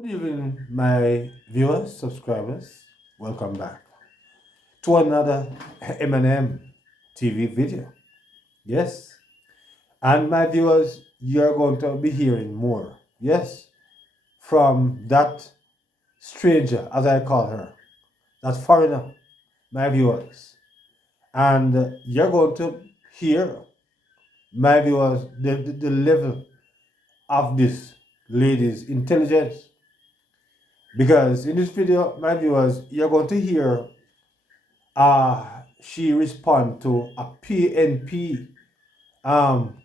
Good evening, my viewers, subscribers. Welcome back to another M&M TV video. Yes, and my viewers, you're going to be hearing more. Yes, from that stranger, as I call her, that foreigner, my viewers, and you're going to hear, my viewers, the level of this lady's intelligence. Because in this video, my viewers, you're going to hear she respond to a PNP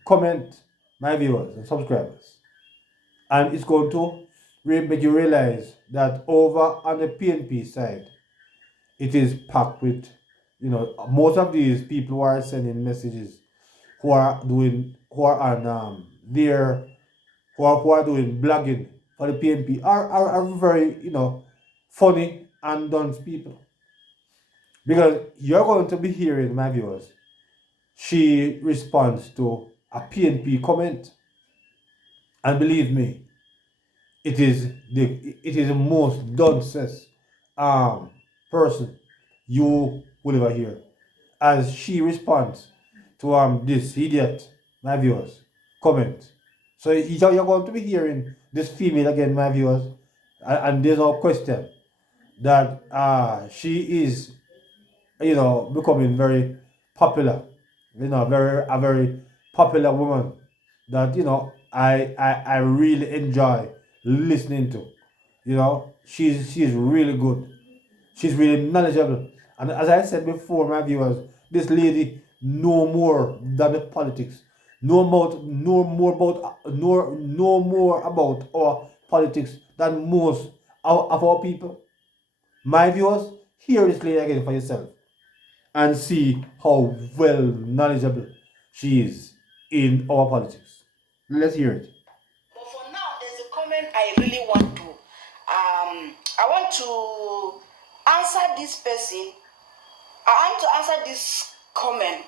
comment, my viewers and subscribers. And it's going to make you realize that over on the PNP side, it is packed with, most of these people who are sending messages, who are on their, who are doing blogging for the PNP are very, funny and dunce people. Because you're going to be hearing, my viewers, she responds to a PNP comment. And believe me, it is the most dunces person you will ever hear. As she responds to this idiot, my viewers, comment. So you're going to be hearing this female again, my viewers, and there's no question that she is, becoming very popular, a very popular woman that I really enjoy listening to. She's really good. She's really knowledgeable. And as I said before, my viewers, this lady know more than the politics. Know more about our politics than most of our people. My viewers, hear this lady again for yourself and see how well knowledgeable she is in our politics. Let's hear it. But for now, there's a comment I really want to. I want to answer this person. I want to answer this comment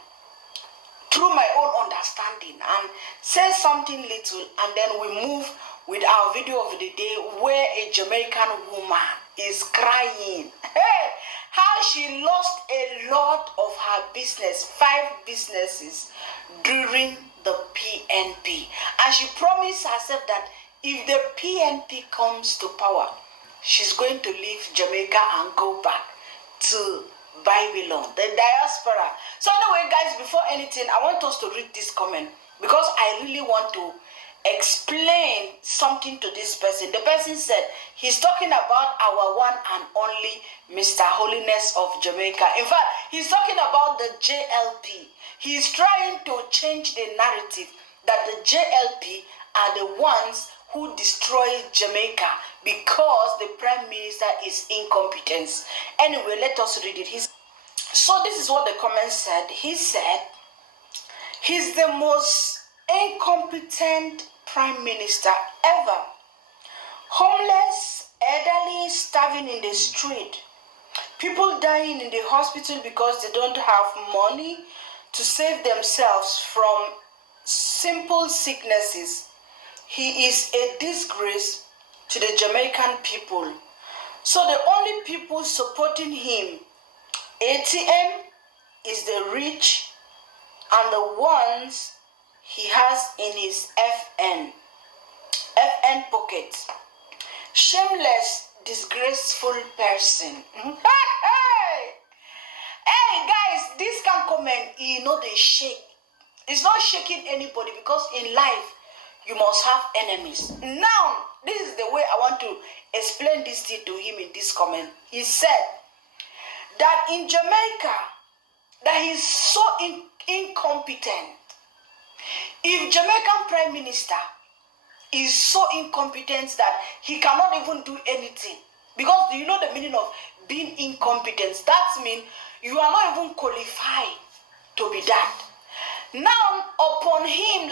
through my own understanding and say something little, and then we move with our video of the day where a Jamaican woman is crying. Hey, how she lost a lot of her business, 5 businesses, during the PNP. And she promised herself that if the PNP comes to power, she's going to leave Jamaica and go back to Babylon, the diaspora. So anyway, guys, before anything, I want us to read this comment because I really want to explain something to this person. The person said he's talking about our one and only Mr. Holiness of Jamaica. In fact, he's talking about the JLP. He's trying to change the narrative that the JLP are the ones who destroy Jamaica because the prime minister is incompetent. Anyway, let us read it. So this is what the comment said. He said, he's the most incompetent prime minister ever. Homeless, elderly, starving in the street. People dying in the hospital because they don't have money to save themselves from simple sicknesses. He is a disgrace to the Jamaican people. So the only people supporting him, ATM, is the rich and the ones he has in his FN pocket. Shameless, disgraceful person. Hey guys, this can comment, they shake. It's not shaking anybody because in life, you must have enemies. Now, this is the way I want to explain this thing to him in this comment. He said that in Jamaica, that he's so incompetent. If Jamaican Prime Minister is so incompetent that he cannot even do anything, because do you know the meaning of being incompetent? That means you are not even qualified to be that. Now, upon him,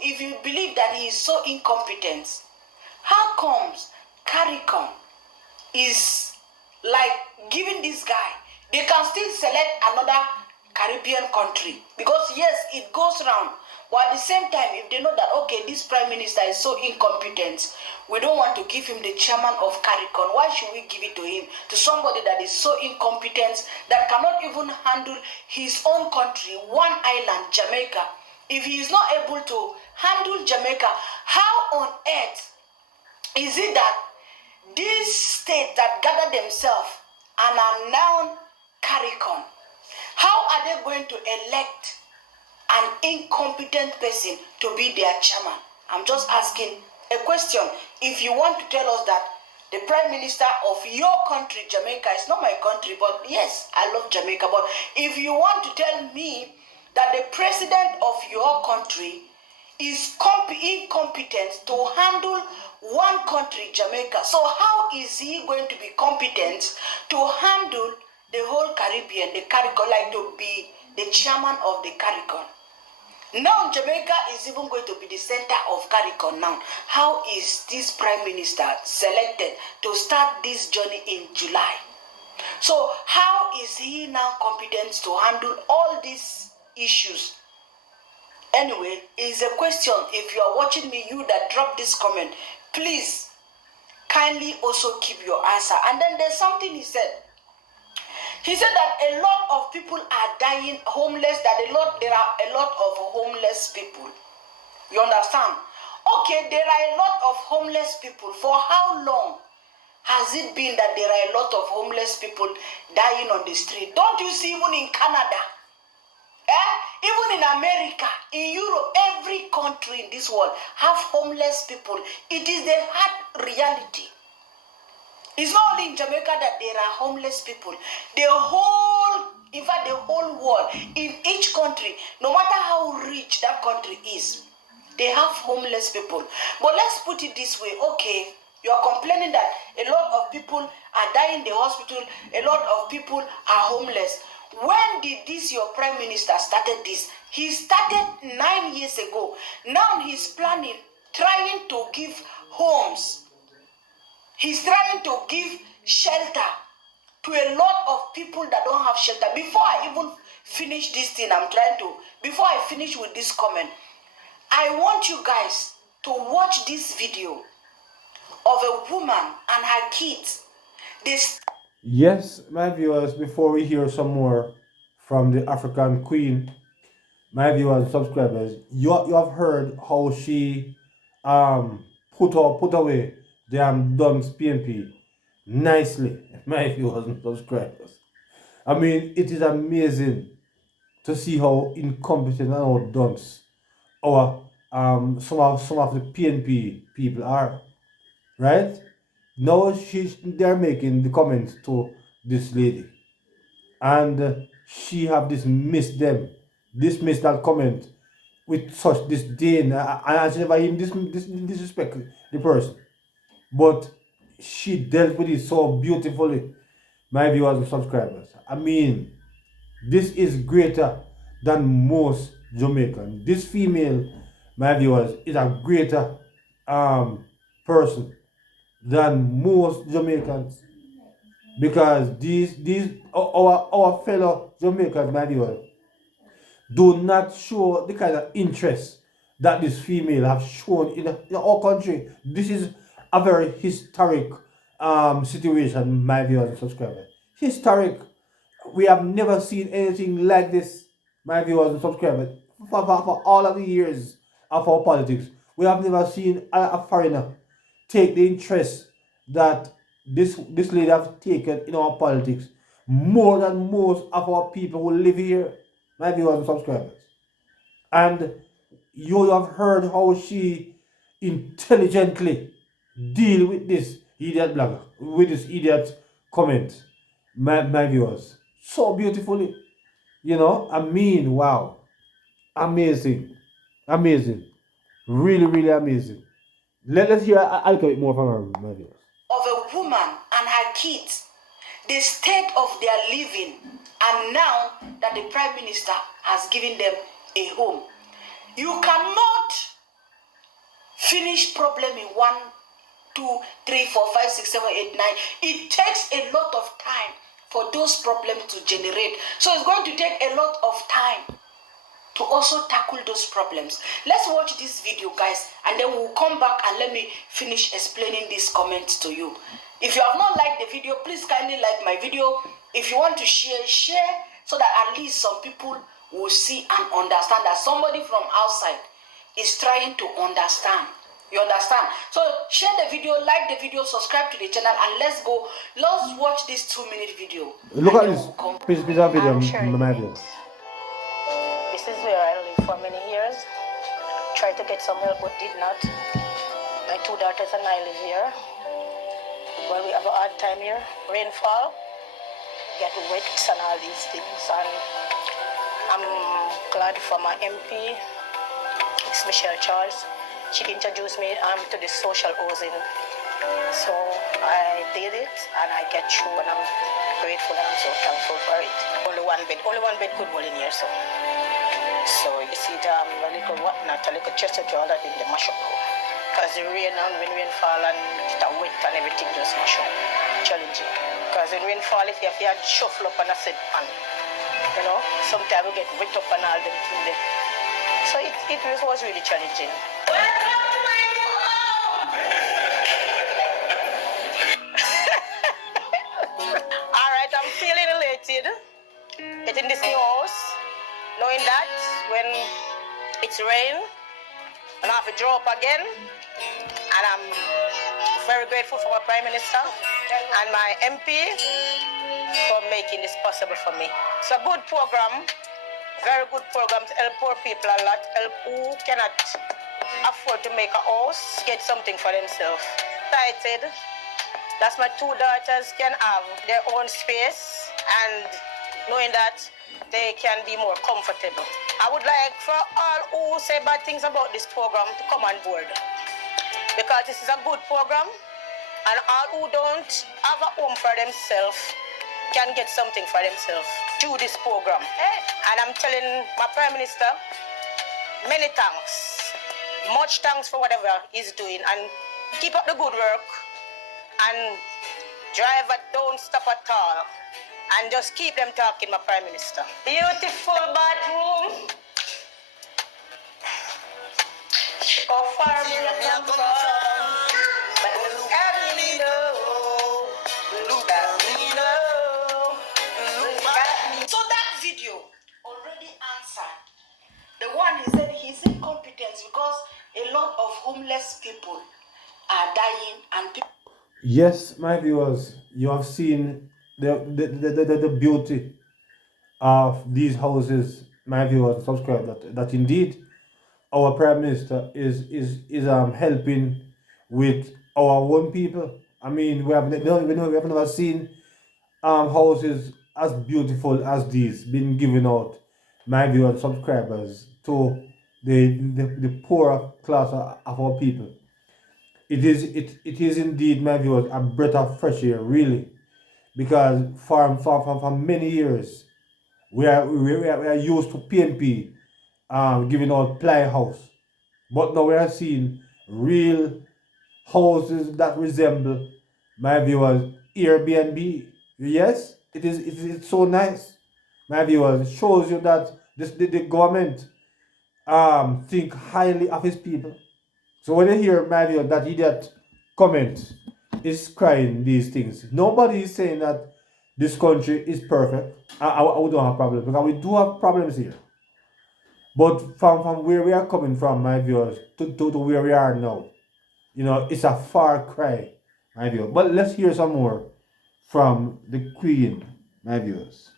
if you believe that he is so incompetent, how comes CARICOM is like giving this guy? They can still select another Caribbean country. Because yes, it goes round. But at the same time, if they know that, okay, this prime minister is so incompetent, we don't want to give him the chairman of CARICON. Why should we give it to him? To somebody that is so incompetent, that cannot even handle his own country, one island, Jamaica. If he is not able to handle Jamaica, how on earth is it that these states that gather themselves and are now CARICON, how are they going to elect an incompetent person to be their chairman? I'm just asking a question. If you want to tell us that the prime minister of your country, Jamaica, is not my country, but yes, I love Jamaica, but if you want to tell me that the president of your country is incompetent to handle one country, Jamaica, so how is he going to be competent to handle the whole Caribbean, the CARICON, like to be the chairman of the CARICON? Now Jamaica is even going to be the center of CARICON now. How is this prime minister selected to start this journey in July? So how is he now competent to handle all these issues? Anyway, it's a question. If you are watching me, you that drop this comment, please kindly also keep your answer. And then there's something he said. He said that a lot of people are dying homeless, that there are a lot of homeless people. You understand? Okay, there are a lot of homeless people. For how long has it been that there are a lot of homeless people dying on the street? Don't you see, even in Canada, even in America, in Europe, every country in this world have homeless people. It is the hard reality. It's not only in Jamaica that there are homeless people. The whole world, in each country, no matter how rich that country is, they have homeless people. But let's put it this way. Okay, you are complaining that a lot of people are dying in the hospital, a lot of people are homeless. When did this your prime minister started this? He started 9 years ago. Now he's planning, trying to give homes. He's trying to give shelter to a lot of people that don't have shelter. Before I even finish this thing, before I finish with this comment, I want you guys to watch this video of a woman and her kids. Yes, my viewers, before we hear some more from the African Queen, my viewers and subscribers, you have heard how she put away the Duns PNP nicely, my viewers and subscribers. I mean, it is amazing to see how incompetent and how dunce our some of the PNP people are, right? Now they're making the comments to this lady, and she have dismissed that comment with such disdain, and she never even disrespect the person, but she dealt with it so beautifully, my viewers and subscribers. I mean, this is greater than most Jamaican. This female, my viewers, is a greater person than most Jamaicans, because our fellow Jamaicans, my viewers, do not show the kind of interest that this female have shown in our country. This is a very historic situation, my viewers and subscribers. Historic. We have never seen anything like this, my viewers and subscribers. For all of the years of our politics, we have never seen a foreigner take the interest that this lady have taken in our politics more than most of our people who live here, my viewers and subscribers. And you have heard how she intelligently deal with this idiot blogger, with this idiot comment, my viewers, so beautifully. I mean, wow, amazing, amazing, really, really amazing. Let's hear a little bit more from her, my viewers. Of a woman and her kids, the state of their living, and now that the prime minister has given them a home. You cannot finish problem in 1, 2, 3, 4, 5, 6, 7, 8, 9. It takes a lot of time for those problems to generate. So it's going to take a lot of time to also tackle those problems. Let's watch this video, guys, and then we'll come back and let me finish explaining these comments to you. If you have not liked the video, please kindly like my video. If you want to share so that at least some people will see and understand that somebody from outside is trying to understand. You understand? So share the video, like the video, subscribe to the channel, and let's go. Let's watch this 2-minute video. Look at this piece of video, my video. This is where I lived for many years. Tried to get some help but did not. My 2 daughters and I live here. Well, we have a hard time here. Rainfall, get wet and all these things. And I'm glad for my MP, it's Michelle Charles. She introduced me to the social housing. So I did it and I get through and I'm grateful and I'm so thankful for it. Only one bed could hold in here, so you see a little whatnot, a little chest of all that in the mash up. Because the rain and when rainfall and it's wet and everything just mash up. Challenging. Because in rainfall, if you have to shuffle up and a set pan, you know, sometimes we get wet up and all them things there. So it was really challenging. Welcome to my new home! Alright, I'm feeling elated getting this new house, knowing that when it's rain, and I have to draw up again, and I'm very grateful for my Prime Minister and my MP for making this possible for me. It's a good program, very good program to help poor people a lot, help who cannot afford to make a house, get something for themselves. Excited. That's my 2 daughters can have their own space and knowing that they can be more comfortable. I would like for all who say bad things about this program to come on board because this is a good program and all who don't have a home for themselves can get something for themselves through this program. And I'm telling my Prime Minister, many thanks, much thanks for whatever he's doing and keep up the good work and driver don't stop at all. And just keep them talking, my Prime Minister. Beautiful bathroom. Go far me from. But look at me now. Look at me now. Look at me. So that video already answered. The one he said his incompetence because a lot of homeless people are dying and people. Yes, my viewers, you have seen the beauty of these houses, my viewers and subscribers, that indeed our Prime Minister is helping with our own people. I mean, we have never seen houses as beautiful as these being given out, my viewers and subscribers, to the poorer class of our people. It is indeed, my viewers, a breath of fresh air, really, because for many years we are used to PNP giving out ply house, but now we are seeing real houses that resemble, my viewers, Airbnb. Yes, it's so nice, my viewers. It shows you that the government think highly of his people. So when you hear Mario, that idiot comment is crying these things. Nobody is saying that this country is perfect. We don't have problems because we do have problems here. But from where we are coming from, my viewers, to where we are now, it's a far cry, my viewers. But let's hear some more from the Queen, my viewers.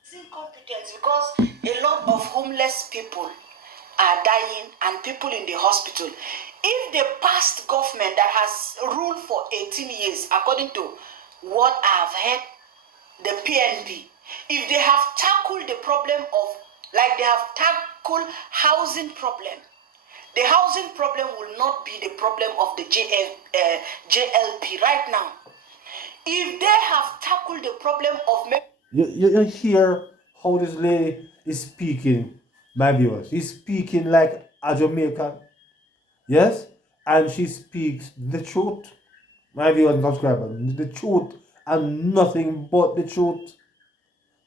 It's incompetence because a lot of homeless people are dying and people in the hospital. If the past government that has ruled for 18 years, according to what I've heard, the PNP, if they have tackled the problem of, like they have tackled housing problem, the housing problem will not be the problem of the JLP right now. If they have tackled the problem of... You hear how this lady is speaking, my viewers. He's speaking like a Jamaican. Yes? And she speaks the truth. My viewers and subscribers. The truth and nothing but the truth.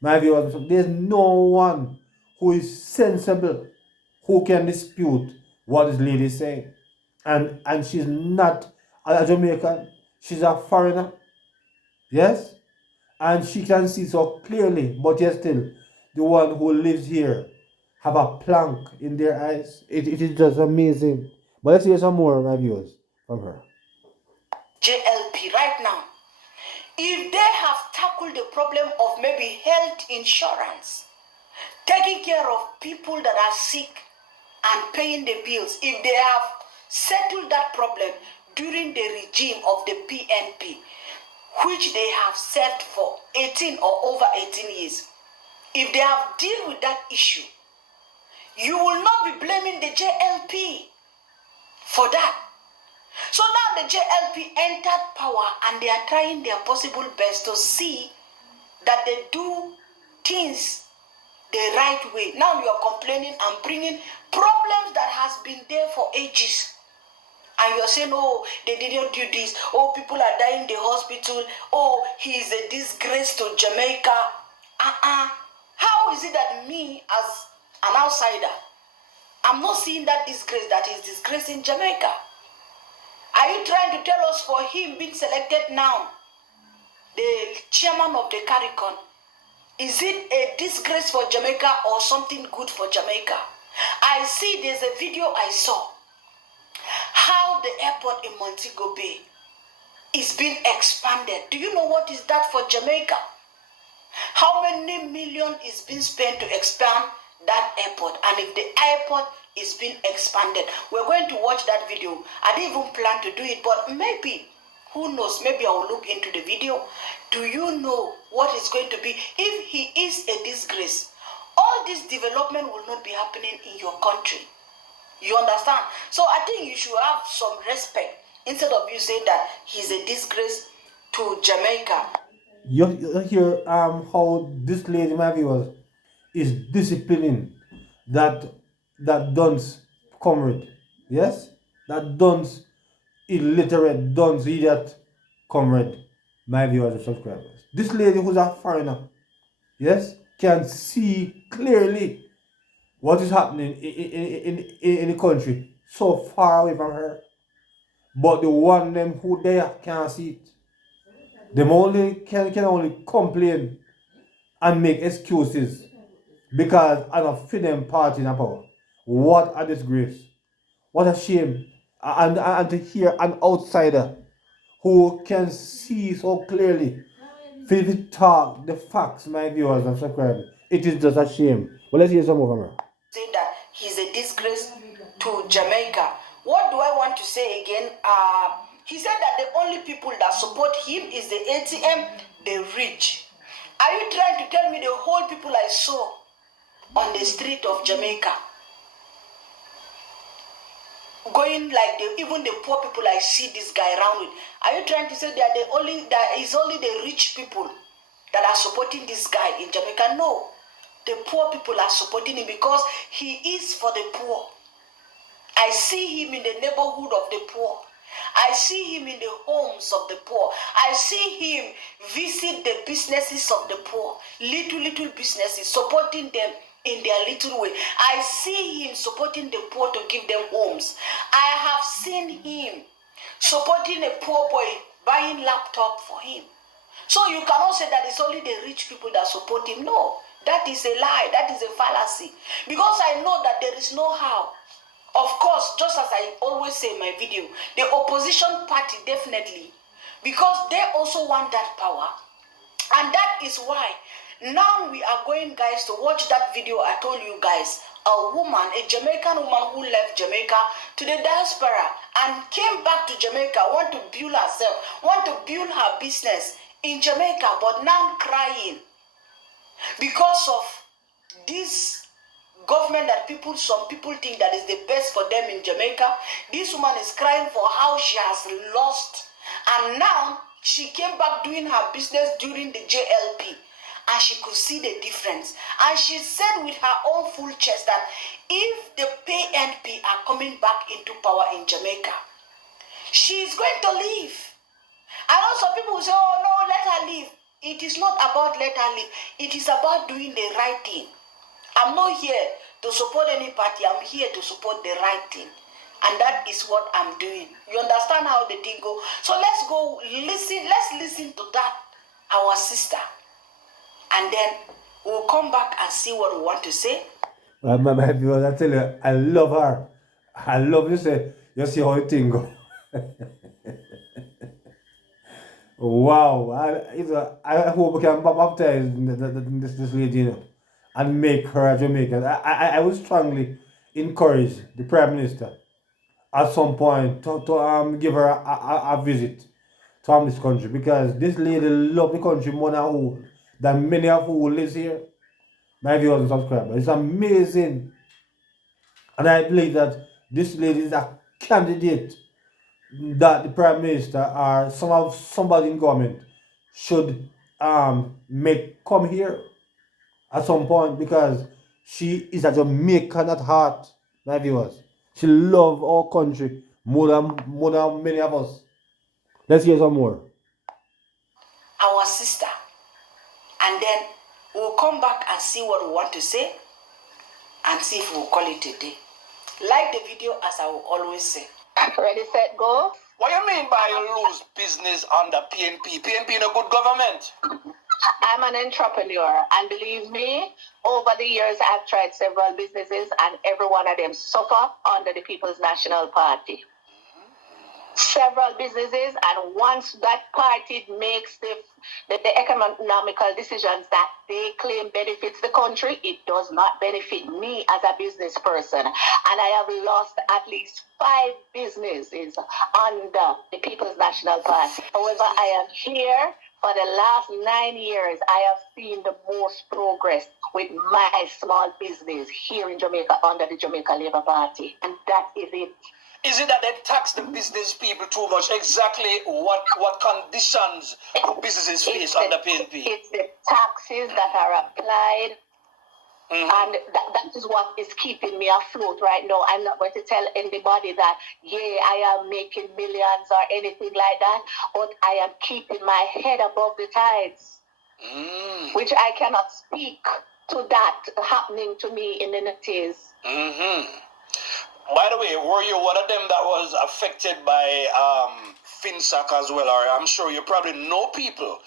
My viewers, there's no one who is sensible who can dispute what this lady is saying. And she's not a Jamaican, she's a foreigner. Yes? And she can see so clearly, but yet still, the one who lives here have a plank in their eyes. It is just amazing. But let's hear some more, my viewers, from her. JLP right now. If they have tackled the problem of maybe health insurance, taking care of people that are sick and paying the bills, if they have settled that problem during the regime of the PNP, which they have served for 18 or over 18 years, if they have dealt with that issue, you will not be blaming the JLP for that. So now the JLP entered power and they are trying their possible best to see that they do things the right way. Now you are complaining and bringing problems that has been there for ages. And you're saying, oh, they didn't do this. Oh, people are dying in the hospital. Oh, he is a disgrace to Jamaica. How is it that me as an outsider, I'm not seeing that disgrace that is disgracing Jamaica? Are you trying to tell us for him being selected now, the chairman of the CARICON, is it a disgrace for Jamaica or something good for Jamaica? I see there's a video I saw how the airport in Montego Bay is being expanded. Do you know what is that for Jamaica? How many million is being spent to expand that airport? And if the airport is being expanded, we're going to watch that video. I didn't even plan to do it, but maybe, who knows, maybe I will look into the video. Do you know what is going to be if he is a disgrace? All this development will not be happening in your country. You understand? So I think you should have some respect instead of you saying that he's a disgrace to Jamaica. You hear how this lady, my viewers, is disciplining that dunce comrade. Yes? That dunce illiterate, dunce idiot comrade, my viewers and subscribers. This lady who's a foreigner, yes, can see clearly what is happening in the country so far away from her. But the one them who there can't see it. Them only can only complain and make excuses because I'm a freedom party in power. What a disgrace. What a shame. And to hear an outsider who can see so clearly, feel the talk, the facts, my viewers and subscribers. It is just a shame. But let's hear some more from her. Say that he's a disgrace to Jamaica. What do I want to say again? He said that the only people that support him is the ATM, the rich. Are you trying to tell me the whole people I saw on the street of Jamaica, going like even the poor people I see this guy around with? Are you trying to say that is only the rich people that are supporting this guy in Jamaica? No, the poor people are supporting him because he is for the poor. I see him in the neighborhood of the poor. I see him in the homes of the poor. I see him visit the businesses of the poor, little businesses, supporting them in their little way. I see him supporting the poor to give them homes. I have seen him supporting a poor boy, buying laptop for him. So you cannot say that it's only the rich people that support him. No, that is a lie. That is a fallacy. Because I know that there is no how. Of course, just as I always say in my video, the opposition party definitely, because they also want that power. And that is why now we are going, guys, to watch that video I told you guys. A woman, a Jamaican woman who left Jamaica to the diaspora and came back to Jamaica, want to build herself, want to build her business in Jamaica, but now crying because of this government that some people think that is the best for them in Jamaica. This woman is crying for how she has lost, and now she came back doing her business during the JLP, and she could see the difference. And she said with her own full chest that if the PNP are coming back into power in Jamaica, she is going to leave. I know some people will say, oh no, let her leave. It is not about let her leave. It is about doing the right thing. I'm not here to support any party. I'm here to support the right thing. And that is what I'm doing. You understand how the thing goes? So let's go listen. Let's listen to that, our sister. And then we'll come back and see what we want to say. My viewers, I tell you, I love her. I love you say, you see how the thing go. Wow. I hope we can baptize this lady, you know, and make her a Jamaican. I would strongly encourage the Prime Minister at some point to give her a visit to this country, because this lady love the country more than many of who lives here. My viewers and subscribers. It's amazing. And I believe that this lady is a candidate that the Prime Minister or somebody in government should make come here at some point, because she is a Jamaican at heart, my viewers. She loves our country more than many of us. Let's hear some more. Our sister. And then we'll come back and see what we want to say and see if we'll call it a day. Like the video, as I will always say. Ready, set, go. What you mean by you lose business under PNP? PNP in a good government? I'm an entrepreneur, and believe me, over the years I've tried several businesses, and every one of them suffer under the People's National Party. Several businesses, and once that party makes the economical decisions that they claim benefits the country, it does not benefit me as a business person. And I have lost at least 5 businesses under the People's National Party. However, I am here. For the last 9 years, I have seen the most progress with my small business here in Jamaica under the Jamaica Labour Party. And that is it. Is it that they tax the business people too much? Exactly what conditions do businesses face under PNP? It's the taxes that are applied. And that is what is keeping me afloat right now. I'm not going to tell anybody that, yeah, I am making millions or anything like that, but I am keeping my head above the tides, which I cannot speak to that happening to me in the natives. By the way, were you one of them that was affected by FinSac as well? Or I'm sure you probably know people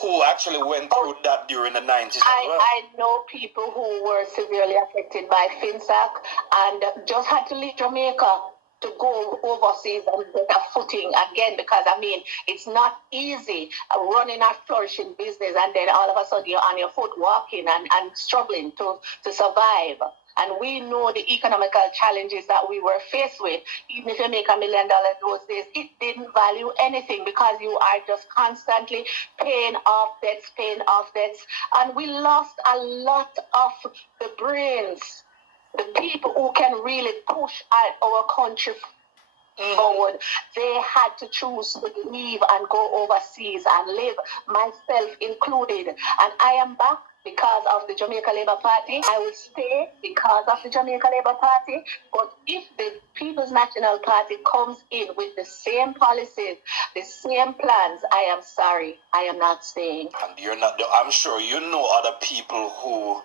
who actually went through that during the 90s as well. I know people who were severely affected by FinSac and just had to leave Jamaica to go overseas and get a footing again, because I mean, it's not easy running a flourishing business and then all of a sudden you're on your foot walking and struggling to survive. And we know the economical challenges that we were faced with. Even if you make $1 million those days, it didn't value anything, because you are just constantly paying off debts. And we lost a lot of the brains, the people who can really push our country forward. They had to choose to leave and go overseas and live, myself included. And I am back because of the Jamaica Labour Party. I will stay because of the Jamaica Labour Party. But if the People's National Party comes in with the same policies, the same plans, I am sorry, I am not staying. And you're not. I'm sure you know other people who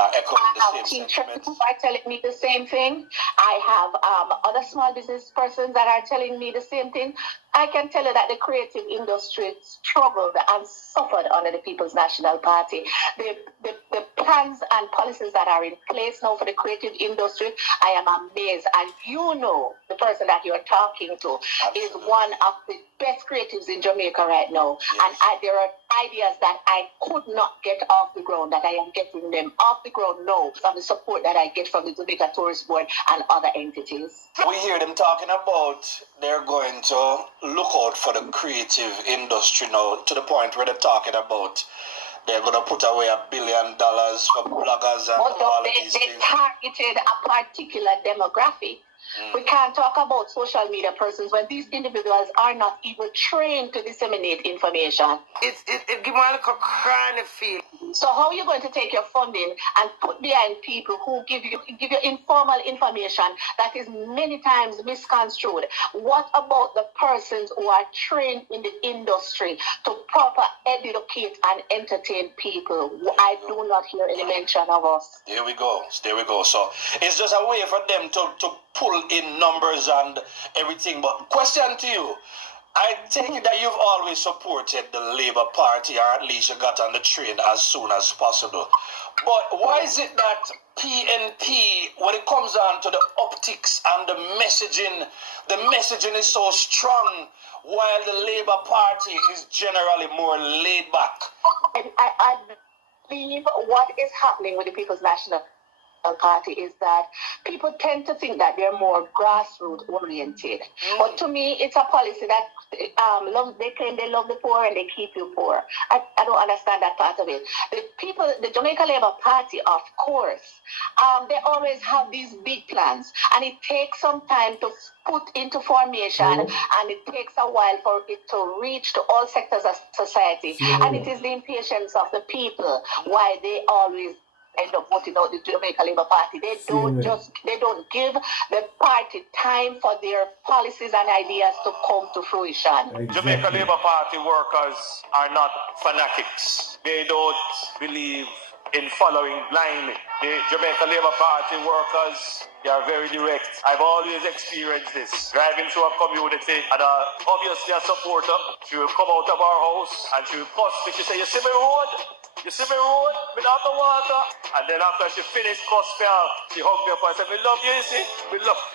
are echoing the same sentiments. Who are telling me the same thing. I have other small business persons that are telling me the same thing. I can tell you that the creative industry struggled and suffered under the People's National Party. The plans and policies that are in place now for the creative industry, I am amazed. And you know, the person that you're talking to is one of the best creatives in Jamaica right now. Yes. And there are ideas that I could not get off the ground, that I am getting them off the ground now from the support that I get from the Jamaica Tourist Board and other entities. We hear them talking about they're going to look out for the creative industry now, to the point where they're talking about they're going to put away $1 billion for bloggers and all of these things. They targeted a particular demographic. We can't talk about social media persons when these individuals are not even trained to disseminate information. It gives me a little crying feel. So how are you going to take your funding and put behind people who give you informal information that is many times misconstrued? What about the persons who are trained in the industry to proper educate and entertain people? I do not hear any mention of us. There we go. There we go. So it's just a way for them to pull in numbers and everything. But question to you. I take it that you've always supported the Labour Party, or at least you got on the train as soon as possible. But why is it that PNP, when it comes down to the optics and the messaging is so strong, while the Labour Party is generally more laid back? I believe what is happening with the People's National Party is that people tend to think that they're more grassroots oriented. But to me, it's a policy that they claim they love the poor and they keep you poor. I don't understand that part of it. The Jamaica Labour Party, of course, they always have these big plans, and it takes some time to put into formation, and it takes a while for it to reach to all sectors of society. And it is the impatience of the people why they always end up voting out the Jamaica Labour Party. They don't give the party time for their policies and ideas to come to fruition. Exactly. Jamaica Labour Party workers are not fanatics. They don't believe in following blindly. The Jamaica Labour Party workers, they are very direct. I've always experienced this. Driving through a community and obviously a supporter, she will come out of our house and she will cuss me. She say, you see me road? You see me road without the water? And then after she finished cuss me out, she hugged me up and said, we love you, you see? We love you.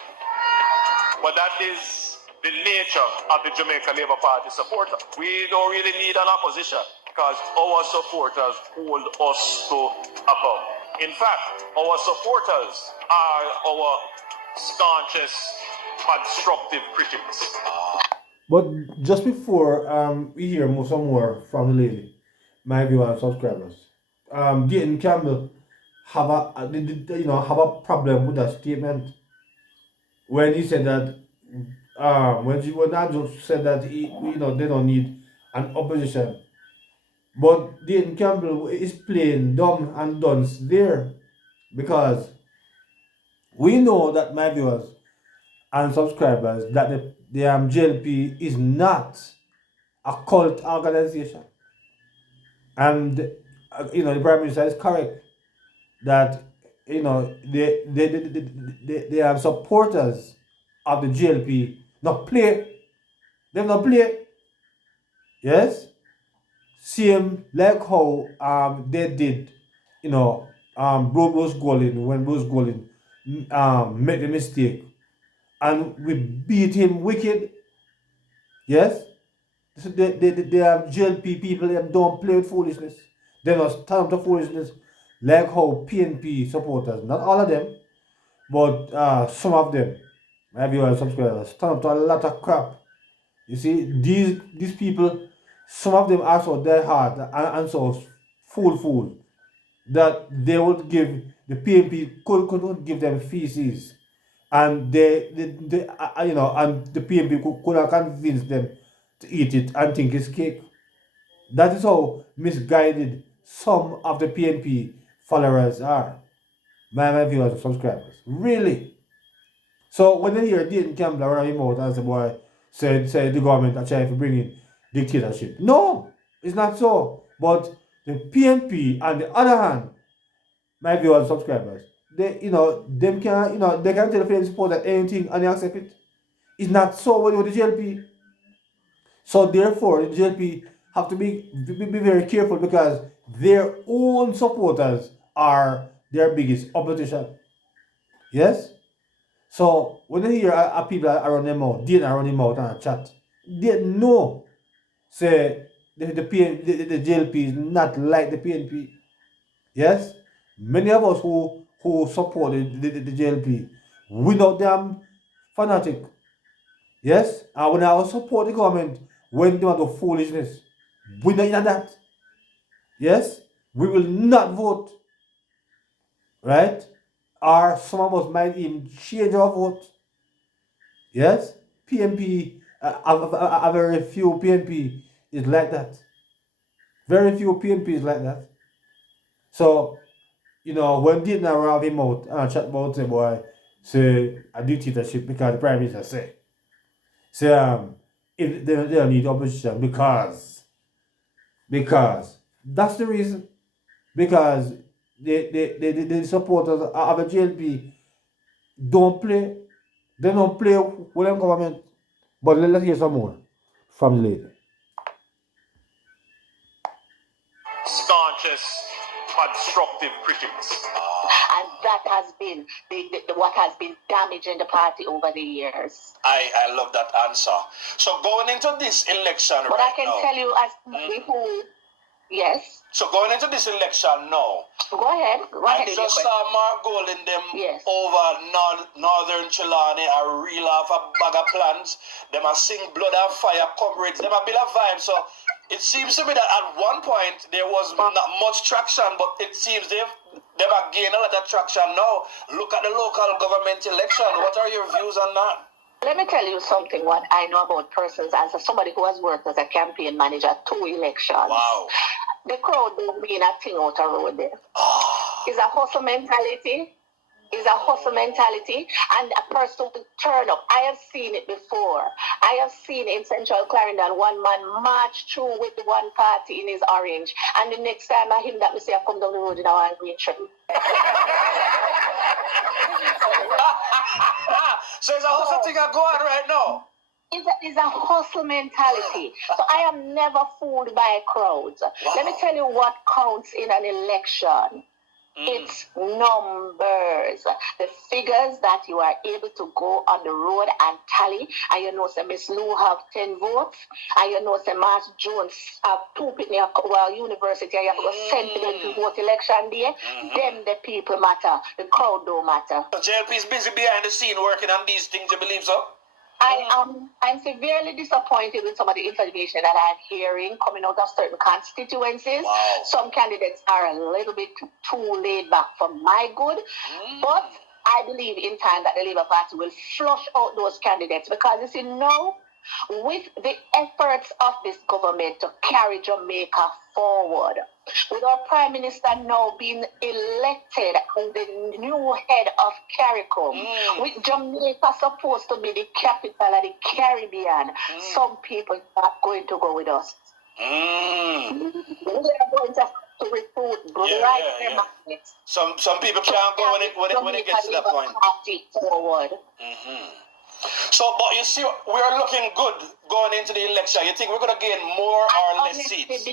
But that is the nature of the Jamaica Labour Party supporter. We don't really need an opposition because our supporters hold us to account. In fact, our supporters are our staunchest constructive critics. But just before we hear some more from the lady, my viewers and subscribers, Dayton Campbell have a problem with that statement when he said that when Andrew said that they don't need an opposition. But Dayton Campbell is playing dumb and dunce there, because we know that, my viewers and subscribers, that the JLP is not a cult organization. And the Prime Minister is correct that they are supporters of the JLP. Not play. They not play. Yes? Same like how they did, Bruce Golding, when Bruce Golding made a mistake and we beat him wicked. Yes? So they are JLP people, they don't play with foolishness. They don't stand up to foolishness like how PNP supporters, not all of them, but some of them, my viewers and subscribers, stand up to a lot of crap. You see, these people, some of them are so dead hard and so fool that they would give the PNP could give them feces, and and the PNP could have convinced them to eat it and think it's cake. That is how misguided some of the PNP followers are, my viewers and subscribers. Really. So when they hear Dayton Campbell around him out and say, boy, say the government are trying to bring in dictatorship. No, it's not so. But the PNP, on the other hand, my viewers and subscribers, they them can they can tell the fans support that anything and they accept it. It's not so with the JLP. So therefore the JLP have to be very careful, because their own supporters are their biggest opposition. Yes? So when they hear people around them out, they around them out and chat, they know, say the JLP is not like the PNP. Yes? Many of us who support the JLP, we know them fanatic. Yes? And when I support the government, when they want to foolishness, we know that. Yes? We will not vote. Right? Or some of us might even change our vote. Yes? PNP, a very few PNP is like that. Very few PNP is like that. So, when did not have him out and chat about say boy, say a dictatorship because the prime minister say if they don't need opposition because that's the reason. Because the supporters of the JLP don't play. They don't play with them government. But let's hear some more from the lady. Staunchest constructive critics. And that has been what has been damaging the party over the years. I love that answer. So going into this election But right I can now. tell you as somebody who, yes. So going into this election now. Go ahead. I just saw Mark Gold in them over Northern Chilani. I reel off a bag of plans. Them a sing Blood and Fire comrades. Them a build a vibe. So it seems to me that at one point there was not much traction, but it seems they've gained a lot of traction now. Look at the local government election. What are your views on that? Let me tell you something, what I know about persons as somebody who has worked as a campaign manager 2 elections. Wow. The crowd don't mean a thing out of road there. It's a hustle mentality. It's a hustle mentality. And a person to turn up. I have seen it before. I have seen in Central Clarendon one man march through with one party in his orange. And the next time I him that we say I come down the road in our green shirt. So it's a hustle thing going on right now. It's a hustle mentality. So I am never fooled by crowds. Wow. Let me tell you what counts in an election. It's numbers. The figures that you are able to go on the road and tally. And you know, say Miss Lou have 10 votes. And you know, say Mass Jones have 2 Pitney University. And you have to go send them to vote election day. Them the people matter. The crowd don't matter. So JLP is busy behind the scene working on these things, you believe so? I'm severely disappointed with some of the information that I'm hearing coming out of certain constituencies. Wow. Some candidates are a little bit too laid back for my good, but I believe in time that the Labour Party will flush out those candidates because, you see, now, with the efforts of this government to carry Jamaica forward, with our Prime Minister now being elected as the new head of CARICOM, with Jamaica supposed to be the capital of the Caribbean, some people are not going to go with us. We are going to recruit magnets. Some people can't go when it gets to that point. Forward. So, but you see, we're looking good going into the election. You think we're going to gain more or less seats?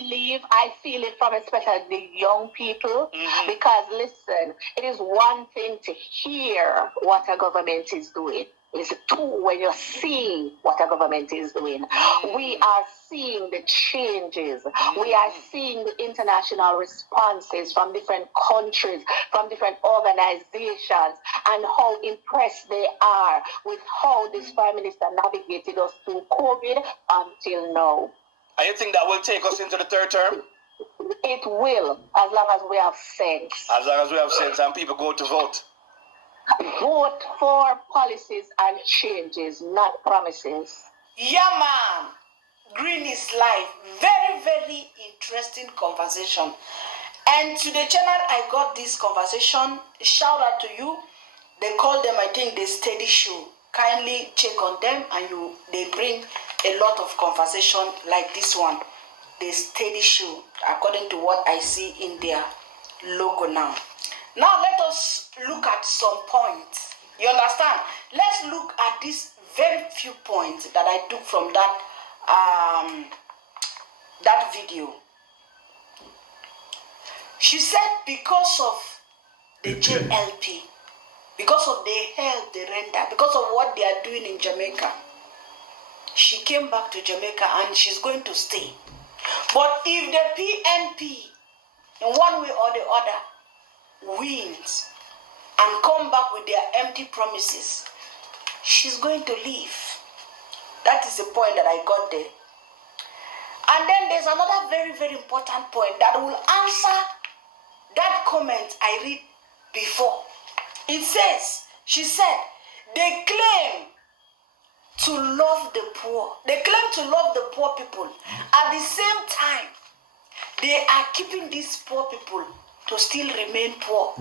I feel it from especially the young people. Because, listen, it is one thing to hear what a government is doing. It's two when you see what a government is doing. We are seeing the changes. We are seeing the international responses from different countries, from different organizations, and how impressed they are with how this Prime Minister navigated us through COVID until now. And you think that will take us into the third term? It will, as long as we have sense. As long as we have sense and people go to vote. Vote for policies and changes, not promises. Yeah, man. Green is life. Very, very interesting conversation. And to the channel, I got this conversation. Shout out to you. They call them, I think, the Steady Show. Kindly check on them and they bring a lot of conversation like this one. The Steady Show, according to what I see in their logo now. Now let us look at some points. You understand? Let's look at these very few points that I took from that video. She said because of the JLP, because of the help they render, because of what they are doing in Jamaica, she came back to Jamaica and she's going to stay. But if the PNP, in one way or the other, wins and come back with their empty promises, she's going to leave. That is the point that I got there. And then there's another very, very important point that will answer that comment I read before. It says, she said, they claim to love the poor. They claim to love the poor people. At the same time, they are keeping these poor people to still remain poor.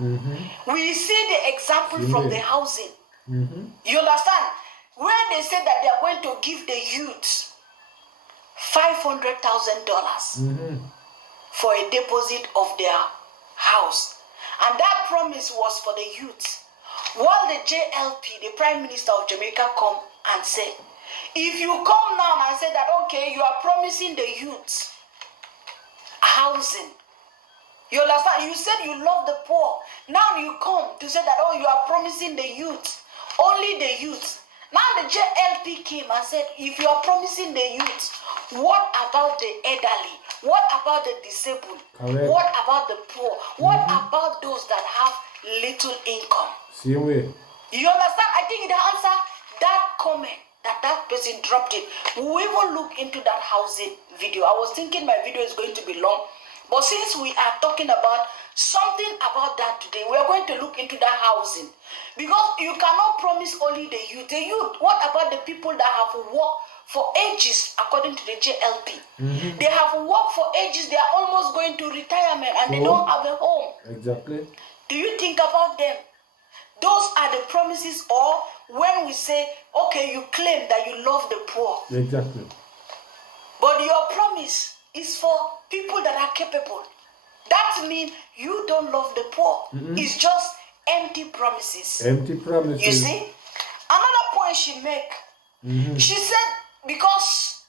We see the example from the housing. You understand? Where they say that they are going to give the youths $500,000 for a deposit of their house. And that promise was for the youths. While the JLP, the Prime Minister of Jamaica, come and say, if you come now and say that, okay, you are promising the youths housing. You understand? You said you love the poor. Now you come to say that, oh, you are promising the youth, only the youth. Now the JLP came and said, if you are promising the youth, what about the elderly? What about the disabled? Correct. What about the poor? What about those that have little income? Same way. You understand? I think it answers that comment that person dropped it. We will even look into that housing video. I was thinking my video is going to be long, but since we are talking about something about that today, we are going to look into that housing, because you cannot promise only the youth. The youth, what about the people that have worked for ages according to the JLP? They have worked for ages, they are almost going to retirement and they don't have a home. Exactly. Do you think about them? Those are the promises. Or when we say, okay, you claim that you love the poor, Exactly. but your promise is for people that are capable. That means you don't love the poor. It's just empty promises. Empty promises. You see? Another point she make. She said because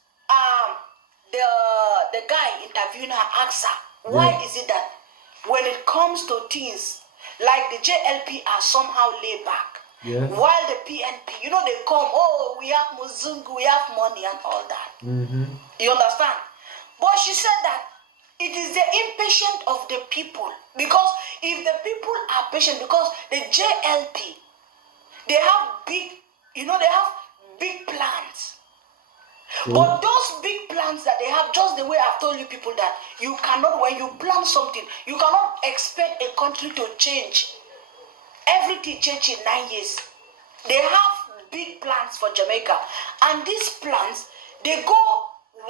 the guy interviewing her asked her, why is it that when it comes to things like the JLP are somehow laid back, while the PNP, you know, they come, oh, we have Muzungu, we have money and all that. You understand? But she said that it is the impatient of the people, because if the people are patient, because the JLP, they have big, you know, they have big plans. But those big plans that they have, just the way I've told you people that you cannot, when you plan something, you cannot expect a country to change. Everything changes in 9 years. They have big plans for Jamaica. And these plans, they go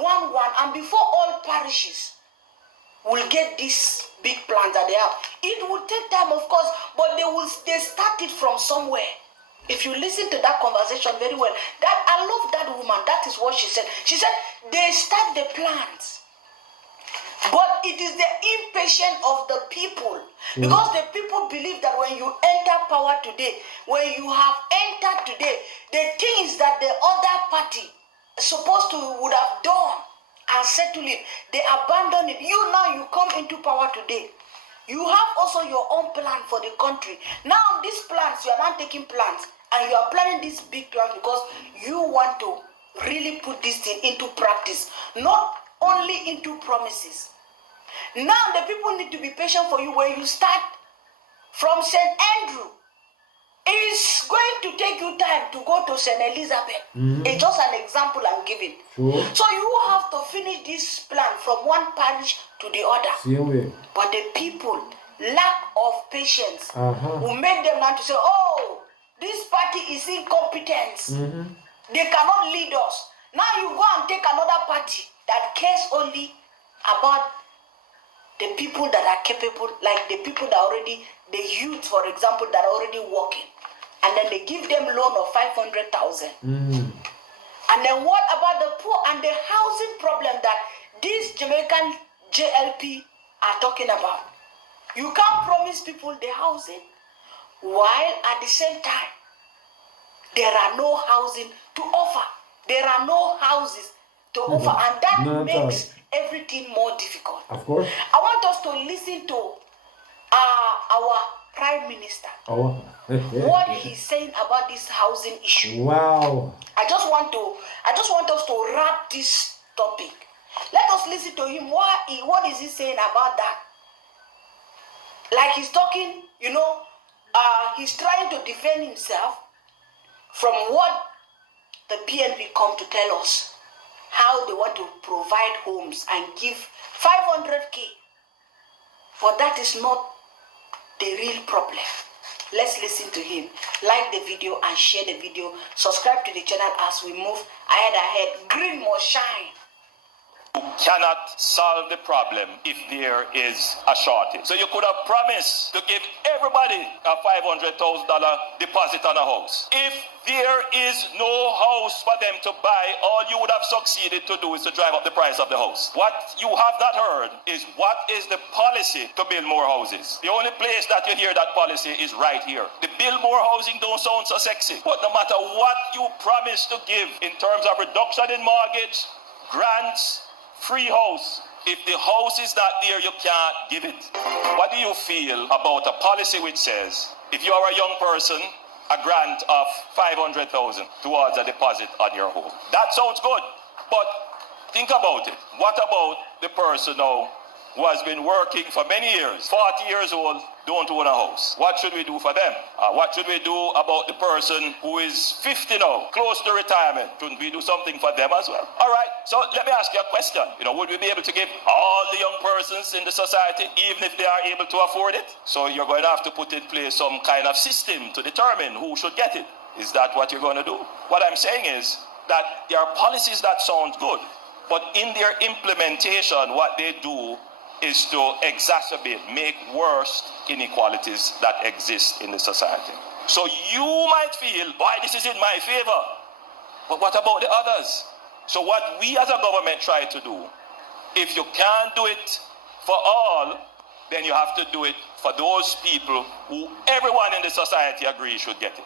one, and before all parishes will get these big plans that they have. It will take time, of course, but they start it from somewhere. If you listen to that conversation very well, that I love that woman. That is what she said. She said they start the plans, but it is the impatience of the people, because the people believe that when you enter power today, when you have entered today, the things that the other party is supposed to would have done and settle it, they abandon it. You now you come into power today. You have also your own plan for the country. Now these plans, you are not taking plans and you are planning these big plans because you want to really put this thing into practice, not only into promises. Now the people need to be patient for you. When you start from St. Andrew, it's going to take you time to go to St. Elizabeth. It's just an example I'm giving. So you have to finish this plan from one parish to the other. But the people, lack of patience, will make them not to say, oh, this party is incompetent. They cannot lead us. Now you go and take another party that cares only about the people that are capable, like the people that already, the youth, for example, that are already working. And then they give them loan of 500,000. And then what about the poor and the housing problem that these Jamaican JLP are talking about? You can't promise people the housing, while at the same time, there are no housing to offer. There are no houses to offer, and that makes everything more difficult. Of course. I want us to listen to our Prime Minister, what he's saying about this housing issue. Wow. I just want us to wrap this topic. Let us listen to him. What is he saying about that? Like he's talking, you know, he's trying to defend himself from what the PNP come to tell us, how they want to provide homes and give 500K. But that is not the real problem. Let's listen to him. Like the video and share the video. Subscribe to the channel as we move ahead. Green must shine. cannot solve the problem if there is a shortage. So you could have promised to give everybody a $500,000 deposit on a house. If there is no house for them to buy, all you would have succeeded to do is to drive up the price of the house. What you have not heard is what is the policy to build more houses. The only place that you hear that policy is right here. The build more housing don't sound so sexy, but no matter what you promise to give in terms of reduction in mortgage, grants, free house, if the house is not there, you can't give it. What do you feel about a policy which says if you are a young person, a grant of $500,000 towards a deposit on your home? That sounds good, but think about it. What about the person now who has been working for many years, 40 years old, don't own a house? What should we do for them? What should we do about the person who is 50 now, close to retirement? Shouldn't we do something for them as well? All right, so let me ask you a question. Would we be able to give all the young persons in the society, even if they are able to afford it? So you're going to have to put in place some kind of system to determine who should get it. Is that what you're going to do? What I'm saying is that there are policies that sound good, but in their implementation, what they do is to exacerbate, make worse inequalities that exist in the society. So you might feel, boy, this is in my favor. But what about the others? So what we as a government try to do, if you can't do it for all, then you have to do it for those people who everyone in the society agrees should get it.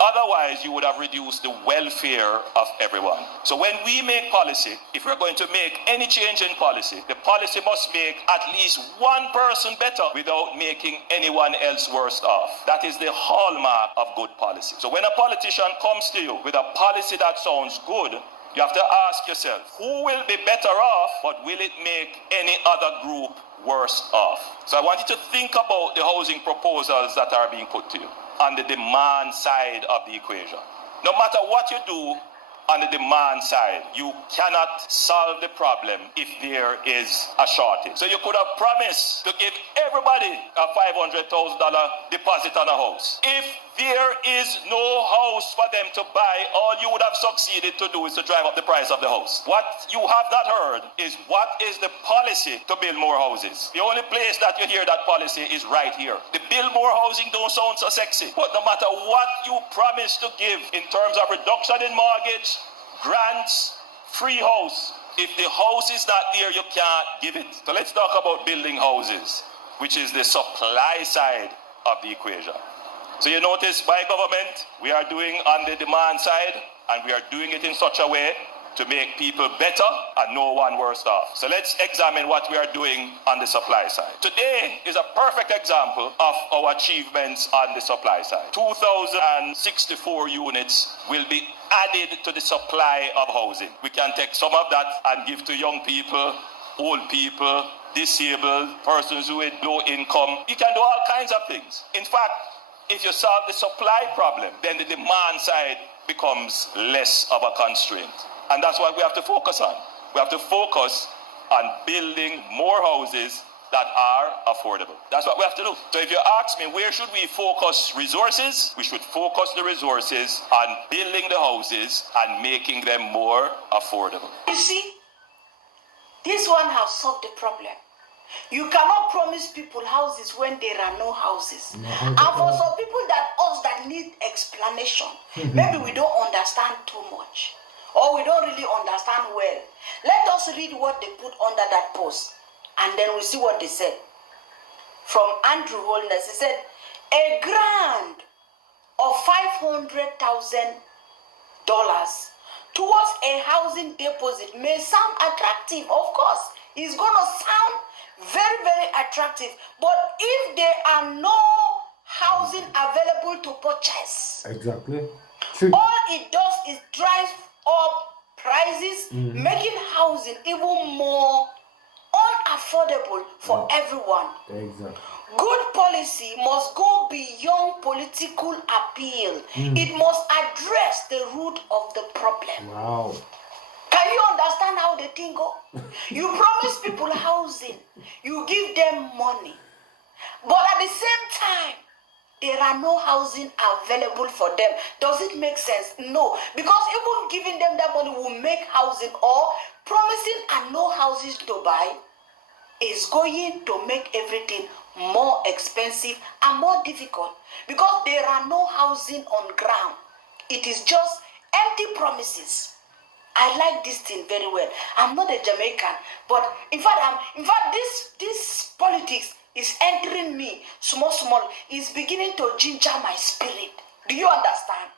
Otherwise, you would have reduced the welfare of everyone. So when we make policy, if we're going to make any change in policy, the policy must make at least one person better without making anyone else worse off. That is the hallmark of good policy. So when a politician comes to you with a policy that sounds good, you have to ask yourself, who will be better off, but will it make any other group worse off? So I want you to think about the housing proposals that are being put to you on the demand side of the equation. No matter what you do on the demand side, you cannot solve the problem if there is a shortage. So you could have promised to give everybody a $500,000 deposit on a house. If there is no house for them to buy, all you would have succeeded to do is to drive up the price of the house. What you have not heard is what is the policy to build more houses. The only place that you hear that policy is right here. The build more housing don't sound so sexy, but no matter what you promise to give in terms of reduction in mortgage, grants, free house, if the house is not there, you can't give it. So let's talk about building houses, which is the supply side of the equation. So you notice by government, we are doing on the demand side, and we are doing it in such a way to make people better and no one worse off. So let's examine what we are doing on the supply side. Today is a perfect example of our achievements on the supply side. 2,064 units will be added to the supply of housing. We can take some of that and give to young people, old people, disabled, persons with low income. You can do all kinds of things. In fact, if you solve the supply problem, then the demand side becomes less of a constraint. And that's what we have to focus on. We have to focus on building more houses that are affordable. That's what we have to do. So if you ask me, where should we focus resources? We should focus the resources on building the houses and making them more affordable. You see, this one has solved the problem. You cannot promise people houses when there are no houses. And for some people that need explanation, maybe we don't understand too much, or we don't really understand well. Let us read what they put under that post, and then we see what they said. From Andrew Holness, he said, a grant of $500,000 towards a housing deposit may sound attractive. Of course, it's going to sound very, very attractive. But if there are no housing available to purchase, Exactly. all it does is drive up prices, making housing even more unaffordable for everyone. Exactly. Good policy must go beyond political appeal. It must address the root of the problem. Wow. Can you understand how the thing go? You promise people housing, you give them money, but at the same time, there are no housing available for them. Does it make sense? No. Because even giving them that money will make housing, or promising and no houses to buy is going to make everything more expensive and more difficult, because there are no housing on ground. It is just empty promises. I like this thing very well. I'm not a Jamaican, but in fact, this politics is entering me small. It's beginning to ginger my spirit. Do you understand?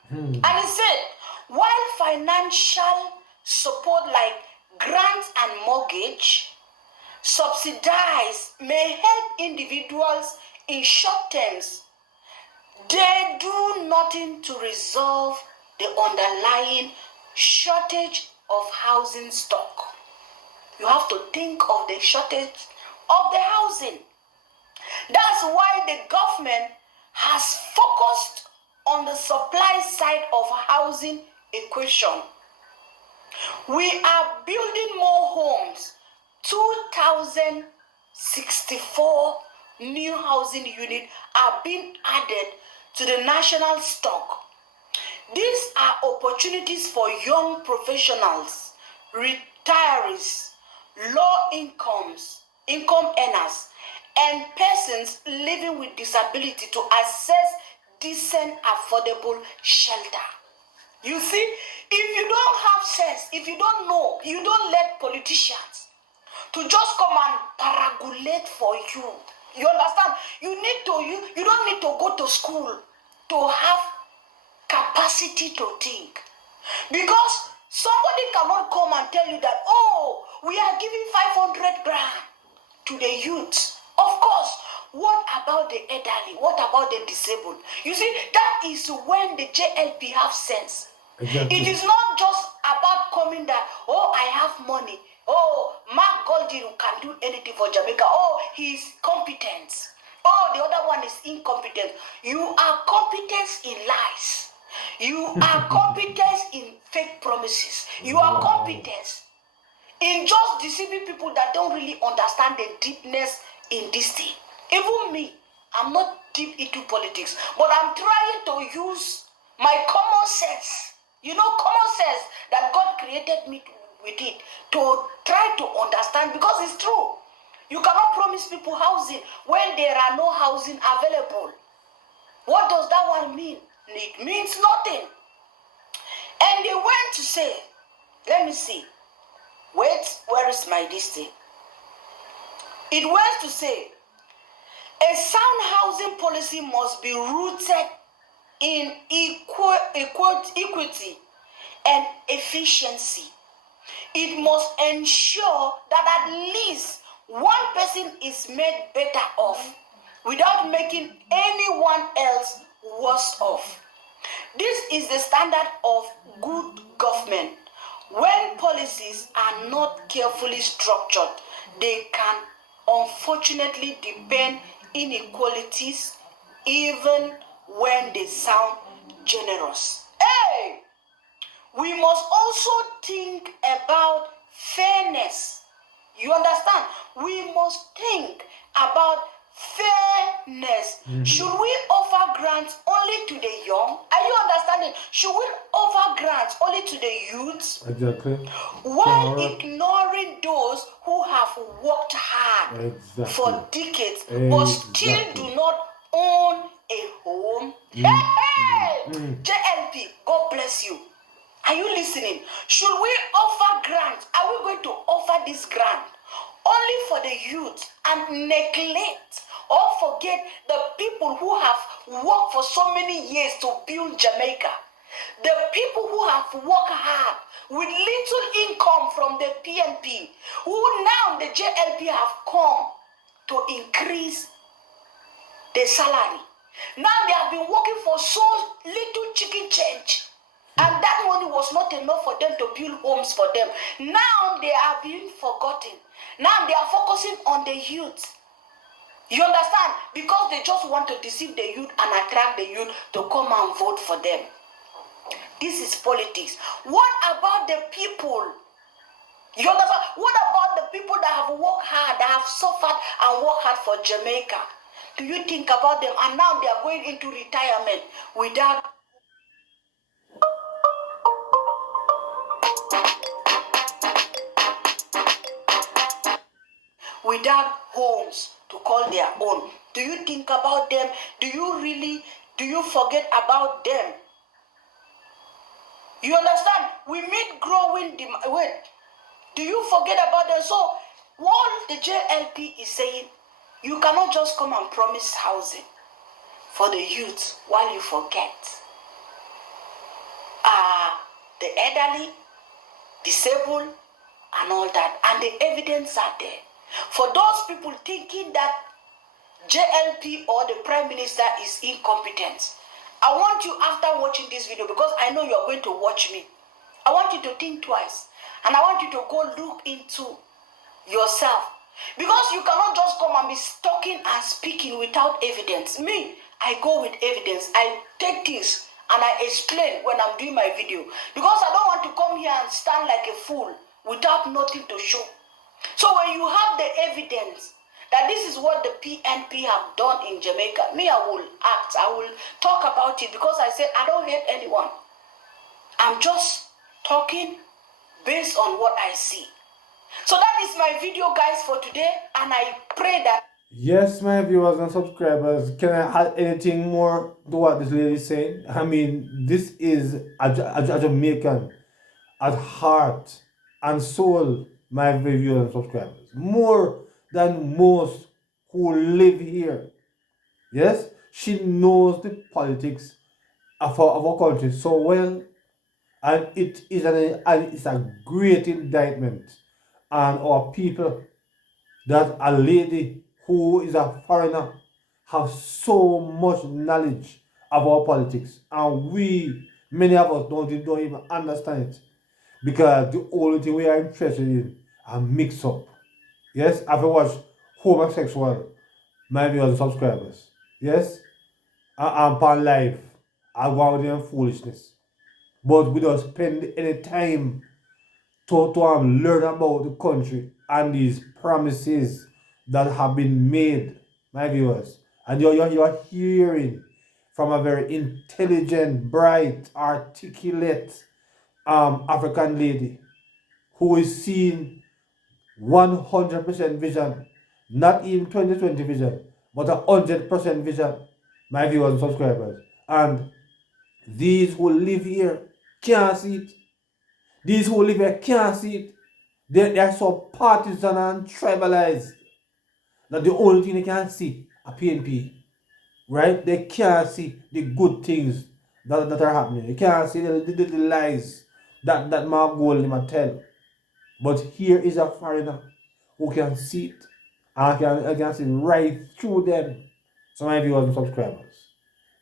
And he said, while financial support like grants and mortgage subsidize may help individuals in short terms, they do nothing to resolve the underlying shortage of housing stock. You have to think of the shortage of the housing. That's why the government has focused on the supply side of housing equation. We are building more homes. 2,064 new housing units are being added to the national stock. These are opportunities for young professionals, retirees, low income earners, and persons living with disability to access decent, affordable shelter. You see, if you don't have sense, if you don't know, you don't let politicians to just come and paragulate for you. You understand? You don't need to go to school to have capacity to think. Because somebody cannot come and tell you that, oh, we are giving 500 grand to the youth. Of course, what about the elderly? What about the disabled? You see, that is when the JLP have sense. Exactly. It is not just about coming that, oh, I have money. Oh, Mark Goldie can do anything for Jamaica. Oh, he's competent. Oh, the other one is incompetent. You are competent in lies. You are competent in fake promises. You are competent in just deceiving people that don't really understand the deepness in this thing. Even me, I'm not deep into politics, but I'm trying to use my common sense. You know, common sense that God created me with it to try to understand, because it's true. You cannot promise people housing when there are no housing available. What does that one mean? It means nothing. And they went to say, let me see. Wait, where is my this thing? It went to say, a sound housing policy must be rooted in equity and efficiency. It must ensure that at least one person is made better off without making anyone else worse off. This is the standard of good government. When policies are not carefully structured, they can unfortunately deepen inequalities even when they sound generous. Hey! We must also think about fairness. You understand? We must think about fairness. Should we offer grants only to the young? Are you understanding? Should we offer grants only to the youths? Exactly. While ignoring those who have worked hard for decades but still do not own a home? JLP, God bless you. Are you listening? Should we offer grants? Are we going to offer this grant only for the youth and neglect or forget the people who have worked for so many years to build Jamaica? The people who have worked hard with little income from the PNP, who now the JLP have come to increase the salary. Now they have been working for so little chicken change. And that money was not enough for them to build homes for them. Now they are being forgotten. Now they are focusing on the youth. You understand? Because they just want to deceive the youth and attract the youth to come and vote for them. This is politics. What about the people? You understand? What about the people that have worked hard, that have suffered and worked hard for Jamaica? do you think about them? And now they are going into retirement without homes to call their own. Do you think about them? Do you forget about them? You understand? We meet growing wait. Do you forget about them? So what the JLP is saying, you cannot just come and promise housing for the youth while you forget the elderly, disabled, and all that. And the evidence are there. For those people thinking that JLP or the Prime Minister is incompetent, I want you, after watching this video, because I know you're going to watch me, I want you to think twice. And I want you to go look into yourself. Because you cannot just come and be talking and speaking without evidence. Me, I go with evidence. I take this and I explain when I'm doing my video. Because I don't want to come here and stand like a fool without nothing to show. So when you have the evidence that this is what the PNP have done in Jamaica, me, I will act. I will talk about it because I said I don't hate anyone. I'm just talking based on what I see. So that is my video, guys, for today, and I pray that. Yes, my viewers and subscribers, can I add anything more to what this lady is saying? I mean, this is a Jamaican at heart and soul, my viewers and subscribers. More than most who live here. Yes, she knows the politics of our country so well, and it's a great indictment on our people that a lady who is a foreigner have so much knowledge of our politics, and many of us don't even understand it, because the only thing we are interested in are mix up. Yes, I've watched homosexual, my viewers and subscribers. Yes, and upon life, I go out there in foolishness, but we don't spend any time to learn about the country and these promises that have been made, my viewers. And you're hearing from a very intelligent, bright, articulate African lady who is seeing 100% vision, not even 2020 vision, but 100% vision, my viewers and subscribers. And these who live here can't see it. These who live here can't see it. They are so partisan and tribalized that the only thing they can see are PNP. Right? They can't see the good things that are happening. They can't see the lies that Mark Gold might tell. But here is a foreigner who can see it. And I can see right through them. So my viewers and subscribers.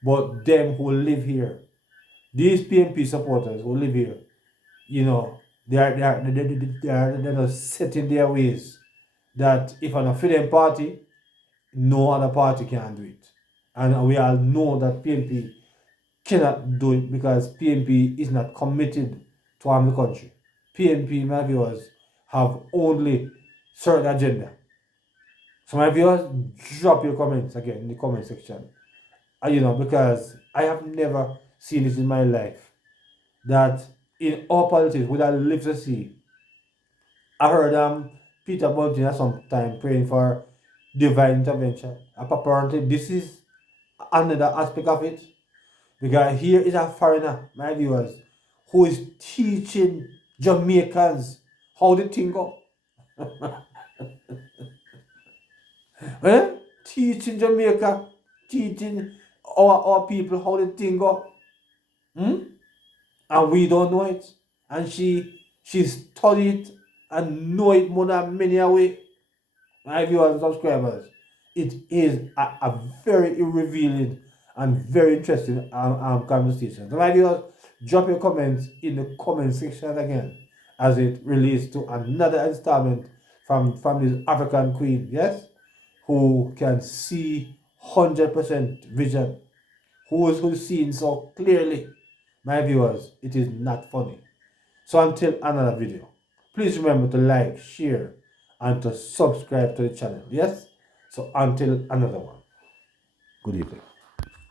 But them who live here, these PNP supporters who live here, you know, they're not set in their ways that if an affiliate party, no other party can do it. And we all know that PNP cannot do it because PNP is not committed to harm the country. PNP, my viewers, have only certain agenda. So my viewers, drop your comments again in the comment section. Because I have never seen this in my life, that in all politics, would I live to see. I heard Peter Bunting at some time praying for divine intervention. Apparently, this is another aspect of it. Because here is a foreigner, my viewers, who is teaching Jamaicans how the thing go. Eh? Teaching Jamaica, teaching our people how the thing go. And we don't know it. And she studied and know it more than many away. My viewers and subscribers, it is a very revealing and very interesting conversation. So my viewers, drop your comments in the comment section again as it relates to another installment from this African queen, yes, who can see 100% vision, who's seeing so clearly. My viewers, it is not funny. So until another video, please remember to like, share, and to subscribe to the channel. Yes? So until another one. Good evening.